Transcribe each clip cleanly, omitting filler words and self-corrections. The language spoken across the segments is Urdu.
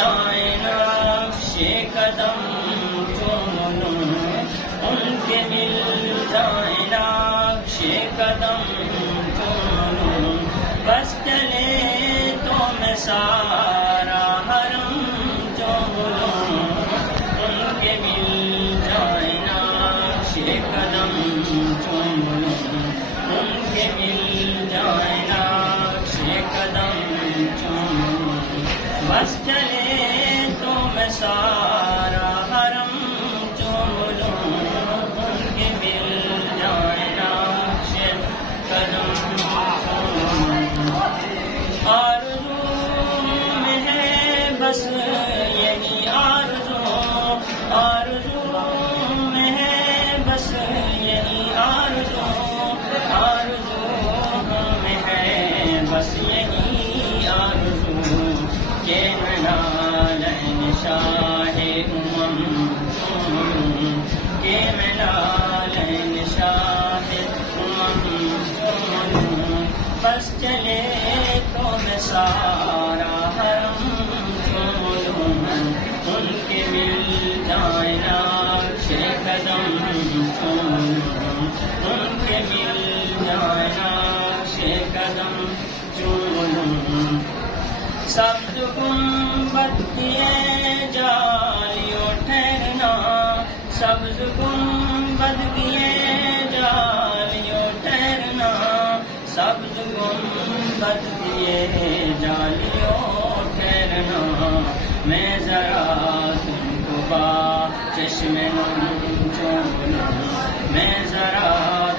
جائیں نقش قدم چوم لوں، ان کے مل جائیں نقش قدم چوم لوں، بس چلے تو میں سارا حرم چوم لوں، ان کے مل جائیں نقش قدم چوم لوں، ان کے مل جائیں نقش قدم چوم لوں، بس چلے تو میں سارا حرم چوم لوں، ان کے مل جائیں نقش قدم چوم لوں، آرزو میں ہے بس یہی آرزو، آرزو میں ہے بس یہی آرزو، آرزو میں ہے بس یہی آرزو، کہ میں لالین شاہ چوم لوں، کہ میں لالین شاہ چوم لوں، بس چلے تو میں سارا حرم چوم لوں، ان کے مل جائیں نقش قدم چوم لوں، ان کے مل جائیں نقش قدم چوم لوں، سبز گنبد کیے جالیوں ٹھہرنا، سبز گنبد کیے جالیوں ٹھہرنا، سبز گنبد کیے جالیوں ٹھہرنا، میں ذرا تم کو با چشم نم چوم لوں، میں ذرا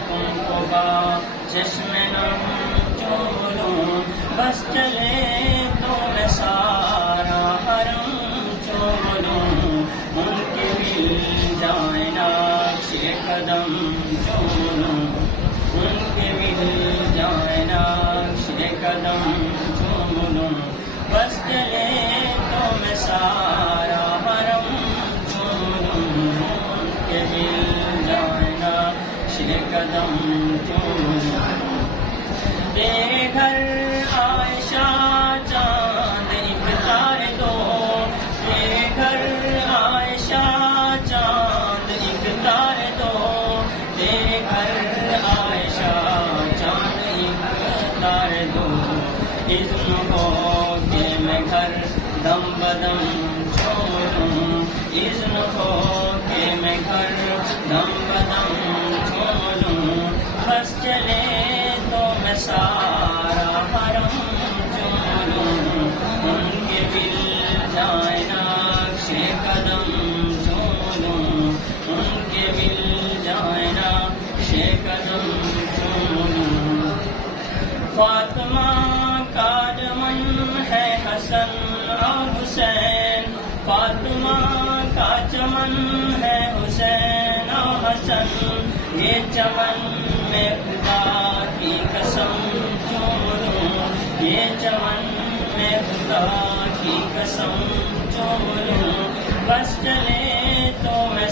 تم کو با چشم نم چوم لوں، بس چلے تو میں سارا حرم چوم لوں، ان کے مل جائیں نقش قدم چوم لوں، ان کے مل جائیں نقش قدم چوم لوں، بس چلے تو میں سارا حرم چوم لوں، ان کے مل جائیں نقش قدم چوم لوں، تیرے گھر عائشہ چاند ایک تارے دو، تیرے گھر عائشہ چاند ایک تارے دو، تیرے گھر عائشہ چاند ایک تارے دو، اذن ہو کہ میں گھر دم بدم چوم لوں، اذن ہو کہ میں گھر دم بدم چوم لوں، بس چلے تو میں سارا حرم چوم لوں، ان کے مل جائیں نقش قدم چوم لوں، ان کے مل جائیں نقش قدم چوم لوں، فاطمہ کا چمن ہے حسن اور حسین، فاطمہ کا چمن ہے حسین اور حسن، یہ چمن میں خدا کی قسم چوم لوں، یہ چمن میں خدا کی قسم چوم لوں، بس چلے تو میں